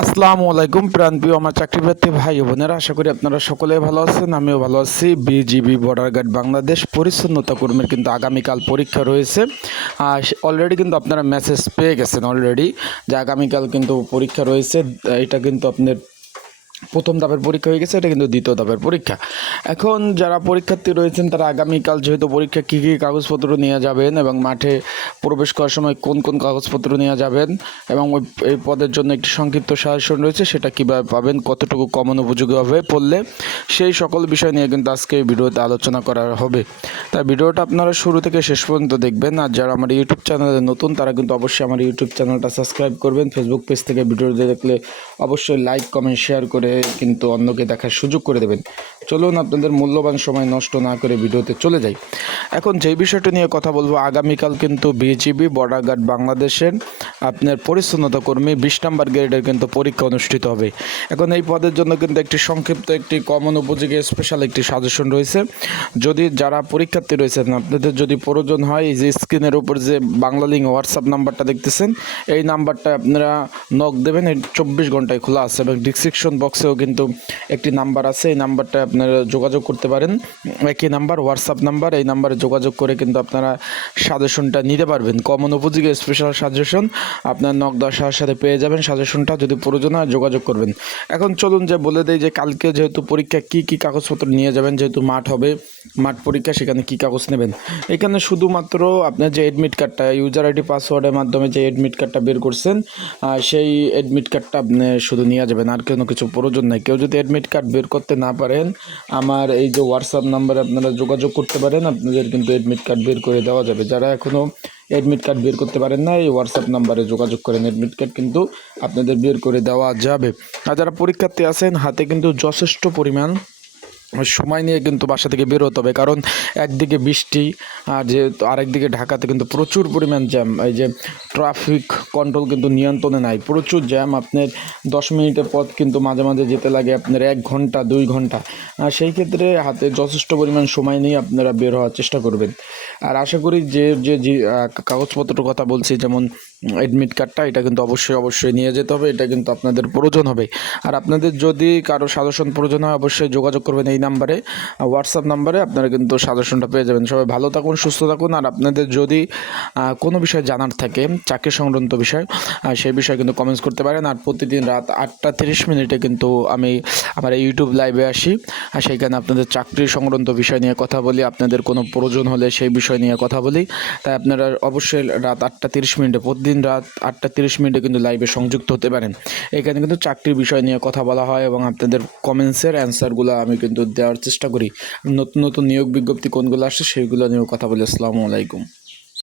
আসসালামু আলাইকুম প্রাণপ্রিয় আমার চাকরিপ্রার্থী ভাই ও বোনেরা, আশা করি আপনারা সকলে ভালো আছেন, আমিও ভালো আছি। বিজিবি বর্ডার গার্ড বাংলাদেশ পরিচ্ছন্নতা কর্মীর কিন্তু আগামীকাল পরীক্ষা রয়েছে। আর অলরেডি কিন্তু আপনারা মেসেজ পেয়ে গেছেন অলরেডি যে আগামীকাল কিন্তু পরীক্ষা রয়েছে। এটা কিন্তু আপনার প্রথম ধাপের পরীক্ষা হয়ে গেছে, এটা কিন্তু দ্বিতীয় ধাপের পরীক্ষা। এখন যারা পরীক্ষার্থী রয়েছেন, তারা আগামীকাল যেহেতু পরীক্ষা কী কী কাগজপত্র নিয়ে যাবেন এবং মাঠে প্রবেশ করার সময় কোন কোন কাগজপত্র নিয়ে যাবেন এবং ওই, এই পদের জন্য একটি সংক্ষিপ্ত সাজেশন রয়েছে, সেটা কীভাবে পাবেন, কতটুকু কমন উপযোগী হবে পড়লে, সেই সকল বিষয় নিয়ে কিন্তু আজকে এই ভিডিওতে আলোচনা করা হবে। তাই ভিডিওটা আপনারা শুরু থেকে শেষ পর্যন্ত দেখবেন, আর যারা আমার ইউটিউব চ্যানেলে নতুন, তারা কিন্তু অবশ্যই আমার ইউটিউব চ্যানেলটা সাবস্ক্রাইব করবেন। ফেসবুক পেজ থেকে ভিডিওটি দেখলে অবশ্যই লাইক কমেন্ট শেয়ার করে কিন্তু অন্যকে দেখার সুযোগ করে দেবেন। চলুন আপনাদের মূল্যবান সময় নষ্ট না করে ভিডিওতে চলে যাই। এখন যেই বিষয়টা নিয়ে কথা বলব, আগামীকাল কিন্তু বিজিবি বর্ডার গার্ড বাংলাদেশের আপনার পরিচ্ছন্নতা কর্মী বিশ নাম্বার গ্রেডের কিন্তু পরীক্ষা অনুষ্ঠিত হবে। এখন এই পদের জন্য কিন্তু একটি সংক্ষিপ্ত, একটি কমন উপযোগী স্পেশাল একটি সাজেশন রয়েছে। যদি যারা পরীক্ষার্থী রয়েছেন, আপনাদের যদি প্রয়োজন হয়, এই যে স্ক্রিনের উপর যে বাংলা লিঙ্ক হোয়াটসঅ্যাপ নাম্বারটা দেখতেছেন, এই নাম্বারটা আপনারা নক দেবেন, এই চব্বিশ ঘন্টায় খোলা আছে এবং ডিসক্রিপশন বক্সেও কিন্তু একটি নাম্বার আছে। এই নাম্বারটা আপনারা যোগাযোগ করতে পারেন। একই নাম্বার হোয়াটসঅ্যাপ নাম্বার, এই নাম্বারে যোগাযোগ করে কিন্তু আপনারা সাজেশনটা নিতে পারবেন। কমন উপযোগী স্পেশাল সাজেশন আপনার নক দশার সাথে পেয়ে যাবেন সাজেশনটা যদি প্রয়োজন হয় যোগাযোগ করবেন। এখন চলুন যে বলে দেয় যে কালকে যেহেতু পরীক্ষা কি কি কাগজপত্র নিয়ে যাবেন, যেহেতু মাঠ হবে, মাঠ পরীক্ষা সেখানে কি কাগজ নেবেন? এখানে শুধুমাত্র আপনার যে এডমিট কার্ডটা ইউজার আইডি পাসওয়ার্ডের মাধ্যমে যে এডমিট কার্ডটা বের করছেন সেই এডমিট কার্ডটা আপনি শুধু নিয়ে যাবেন, আর কোনো কিছু প্রয়োজন নাই। কেউ যদি এডমিট কার্ড বের করতে না পারেন আমার এই যে হোয়াটসঅ্যাপ নাম্বারে আপনারা যোগাযোগ করতে পারেন, আপনাদের কিন্তু অ্যাডমিট কার্ড বের করে দেওয়া যাবে। যারা এখনও অ্যাডমিট কার্ড বের করতে পারেন না, এই হোয়াটসঅ্যাপ নাম্বারে যোগাযোগ করেন। অ্যাডমিট কার্ড কিন্তু আপনাদের বের করে দেওয়া যাবে। আর যারা পরীক্ষার্থী আছেন, হাতে কিন্তু যথেষ্ট পরিমাণ সময় নিয়ে কিন্তু বাসা থেকে বেরোতে হবে। কারণ একদিকে বৃষ্টি আর যে আরেকদিকে ঢাকাতে কিন্তু প্রচুর পরিমাণ জ্যাম। এই যে ট্রাফিক কন্ট্রোল কিন্তু নিয়ন্ত্রণে নাই। প্রচুর জ্যাম। আপনার দশ মিনিটের পথ কিন্তু মাঝে মাঝে যেতে লাগে আপনার এক ঘণ্টা, দুই ঘণ্টা। সেই ক্ষেত্রে হাতে যথেষ্ট পরিমাণ সময় নিয়ে আপনারা বের হওয়ার চেষ্টা করবেন। আর আশা করি যে যে কাগজপত্রের কথা বলছি, যেমন এডমিট কার্ডটা এটা কিন্তু অবশ্যই অবশ্যই নিয়ে যেতে হবে, এটা কিন্তু আপনাদের প্রয়োজন হবে। আর আপনাদের যদি কারও সাজেশন প্রয়োজন হয়, অবশ্যই যোগাযোগ করবেন এই নাম্বারে হোয়াটসঅ্যাপ নাম্বারে, আপনারা কিন্তু সাজেশনটা পেয়ে যাবেন। সবাই ভালো থাকুন, সুস্থ থাকুন, আর আপনাদের যদি কোনো বিষয় জানার থাকে, চাকরি সংক্রান্ত বিষয় সেই বিষয়ে কিন্তু কমেন্টস করতে পারেন। আর প্রতিদিন রাত আটটা তিরিশ মিনিটে কিন্তু আমি আমার ইউটিউব লাইভে আসি, আর সেইখানে আপনাদের চাকরি সংক্রান্ত বিষয় নিয়ে কথা বলি, আপনাদের কোনো প্রয়োজন হলে সেই বিষয় নিয়ে কথা বলি। তাই আপনারা অবশ্যই রাত আটটা তিরিশ মিনিটে প্রতিদিন রাত আটটা তিরিশ মিনিটে কিন্তু লাইভে সংযুক্ত হতে পারেন এখানে কিন্তু চাকরির বিষয় নিয়ে কথা বলা হয় এবং আপনাদের কমেন্টসের অ্যান্সারগুলো আমি কিন্তু দেওয়ার চেষ্টা করি। নতুন নতুন নিয়োগ বিজ্ঞপ্তি কোনগুলো আসছে সেইগুলো নিয়েও কথা বলি। আসসালামু আলাইকুম।